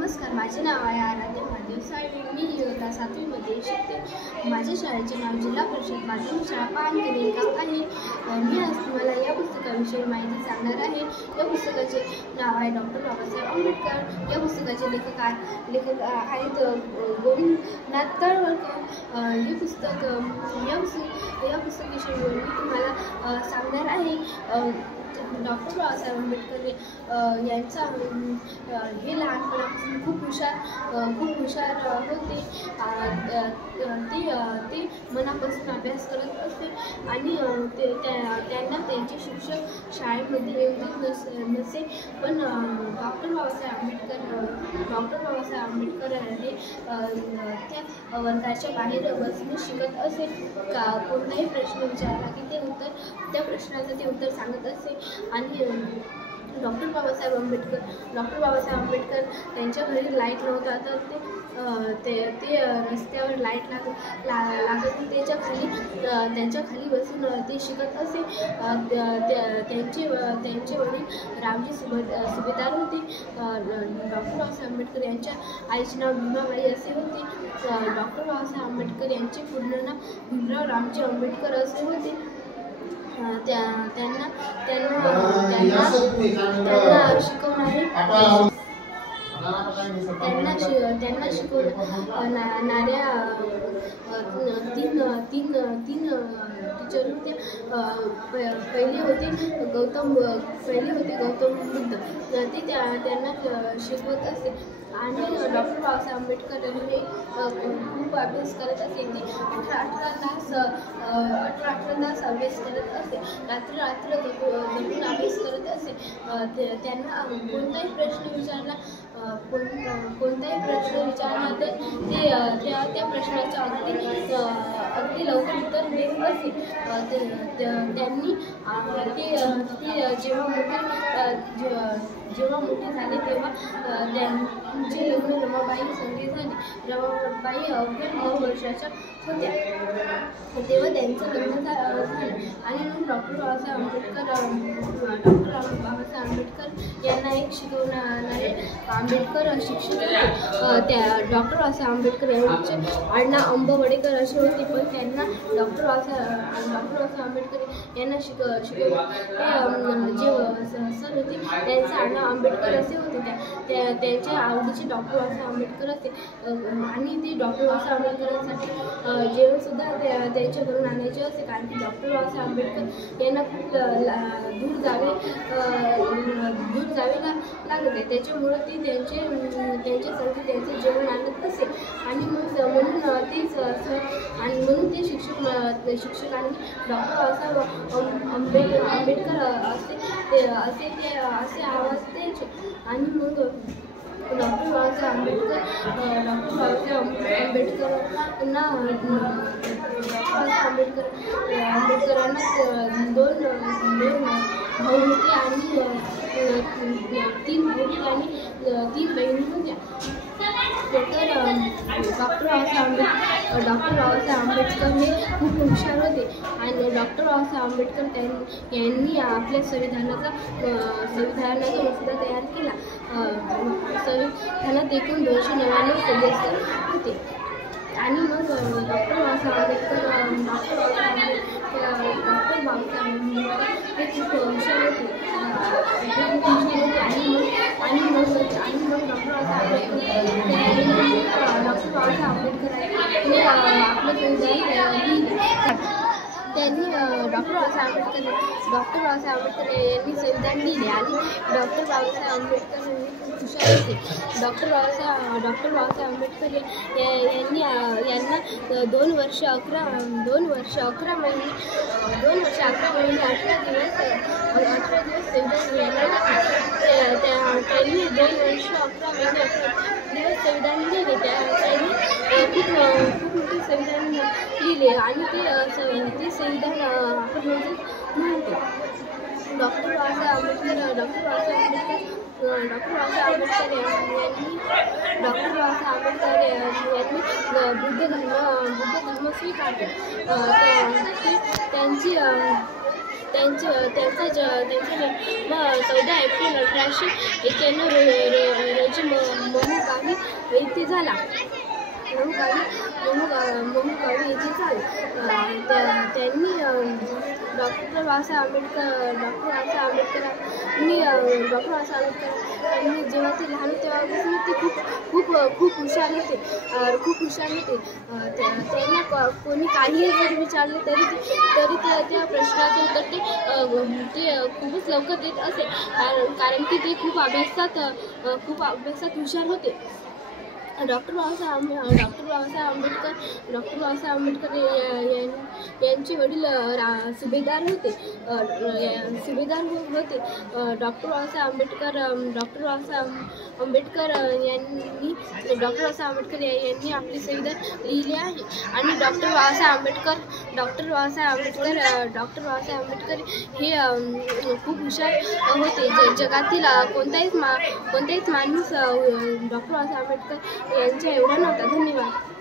नमस्कार, माझे नाव आहे आराध्या महादेव साळवे. मी इयत्ता 7वी मध्ये शिकते. माझ्या शाळेचे नाव जिल्हा परिषद माध्यमिक शाळा पानगिरी गाव आहे. मी आज तुम्हाला या पुस्तकाविषयी माहिती सांगणार आहे. या पुस्तकाचे नाव आहे डॉक्टर बाबासाहेब आंबेडकर. या पुस्तकाचे लेखक आहेत गोविंदनाथ तळवलकर. या पुस्तकाविषयी मी तुम्हाला सांगणार आहे. डॉक्टर बाबासाहेब आंबेडकर यांचा हे लहानपणापासून खूप हुशार होते. ते मनापासून अभ्यास करत असते आणि त्यांना त्यांचे शिक्षक शाळेमध्ये येऊ देत नसे. पण डॉक्टर बाबासाहेब आंबेडकर हे त्या वर्गाच्या बाहेर बसून शिकत असे. कोणताही प्रश्न विचारला की त्या प्रश्नाचं ते उत्तर सांगत असे. आणि डॉक्टर बाबासाहेब आंबेडकर त्यांच्या घरी लाईट नव्हता, तर ते रस्त्यावर लाईट लागत त्यांच्या खाली बसून ते शिकत असे. त्यांचे वडील रामजी सुभेदार होते. डॉक्टर बाबासाहेब आंबेडकर यांच्या आईचे नाव भीमाबाई असे होते. डॉक्टर बाबासाहेब आंबेडकर यांचे पूर्ण नाव भीमराव रामजी आंबेडकर असे होते. त्यांना शिकवणारे तीन टीचर होते. पहिले होते गौतम बुद्ध. ते त्यांना शिकवत असे. आणि डॉक्टर बाबासाहेब आंबेडकर हे खूप अभ्यास करत असे. ते 18 तास अभ्यास करत असे. रात्र जगून अभ्यास करत असे. त्यांना कोणताही प्रश्न विचारला तर त्या प्रश्नाचं अगदी लवकर उत्तर देत असे. त्यांनी जेव्हा मोठे झाले तेव्हा त्यांचे लग्न रमाबाई संगे झाले. रमाबाई अवघ्या 9 वर्षाच्या होत्या तेव्हा त्यांचं लग्न झालं. आणि मग डॉक्टर बाबासाहेब आंबेडकर यांना एक शिकवणारे आंबेडकर शिक्षक होते. त्या डॉक्टर बाबासाहेब आंबेडकर यांचे आडनाव अंबवडेकर असे होते. पण त्यांना डॉक्टर बाबासाहेब आंबेडकर यांना शिकवले जे सर होते त्यांचं आडनाव आंबेडकर असे होते. त्यांच्या आवडीचे डॉक्टर बाबासाहेब आंबेडकर असते. आणि ते डॉक्टर बाबासाहेब आंबेडकरांसाठी जेवणसुद्धा त्यांच्या घरून आणायचे असे. कारण की डॉक्टर बाबासाहेब आंबेडकर यांना खूप दूर जावे लागते. त्याच्यामुळं ते त्यांच्यासाठी त्यांचे जेवण आणत असे. आणि म्हणून ते शिक्षकांनी डॉक्टर बाबासाहेब आंबेडकर असे आवाज द्यायचे. आणि मग डॉक्टर बाबासाहेब आंबेडकरांना 2 भाऊ होते आणि 3 भाऊ आणि 3 बहिणी होत्या. तर डॉक्टर बाबासाहेब आंबेडकर हे खूप हुशार होते. आणि डॉक्टर बाबासाहेब आंबेडकर यांनी आपल्या संविधानाचा मसुदा तयार केला. संविधानात एकूण 299 सदस्य होते. आणि मग डॉक्टर बाबासाहेब आंबेडकर हे खूप हुशार होते. आणि मग डॉक्टर बाबासाहेब आंबेडकर हे आपलं संविधान लिहिले. त्यांनी डॉक्टर बाबासाहेब आंबेडकर यांनी संविधान लिहिले. आणि डॉक्टर बाबासाहेब आंबेडकर हे खूप हुशार होते. डॉक्टर बाबासाहेब आंबेडकर यांना 2 वर्ष 11 महिने 18 दिवस संविधान लिहायला लागले. त्यांनी 2 वर्ष 11 महिने 18 दिवस संविधान लिहिले. त्यांनी खूप मोठे संविधान लिहिले. आणि ते संविधान आपण म्हणतो. डॉक्टर बाबासाहेब आंबेडकर यांनी बुद्ध धर्म स्वीकारला. त्यांचा जन्म 14 एप्रिल 1891 रोजी गावी येथे झाला. गावी येथे झाला. त्यांनी डॉक्टर बाबासाहेब आंबेडकर यांनी जेव्हा ते लहान होते तेव्हापासून ते खूप हुशार होते. त्यांना कोणी काहीही जर विचारले तरी त्या प्रश्नाचे उत्तर ते खूपच लवकर देत असे, कारण की ते खूप अभ्यासात हुशार होते. डॉक्टर बाबासाहेब आंबेडकर यांचे वडील सुभेदार होते. डॉक्टर बाबासाहेब आंबेडकर यांनी आपले संविधान लिहिले आहे. आणि डॉक्टर बाबासाहेब आंबेडकर हे खूप हुशार होते. जगातील कोणताहीच माणूस डॉक्टर बाबासाहेब आंबेडकर यांच्या एवढा नव्हता. धन्यवाद.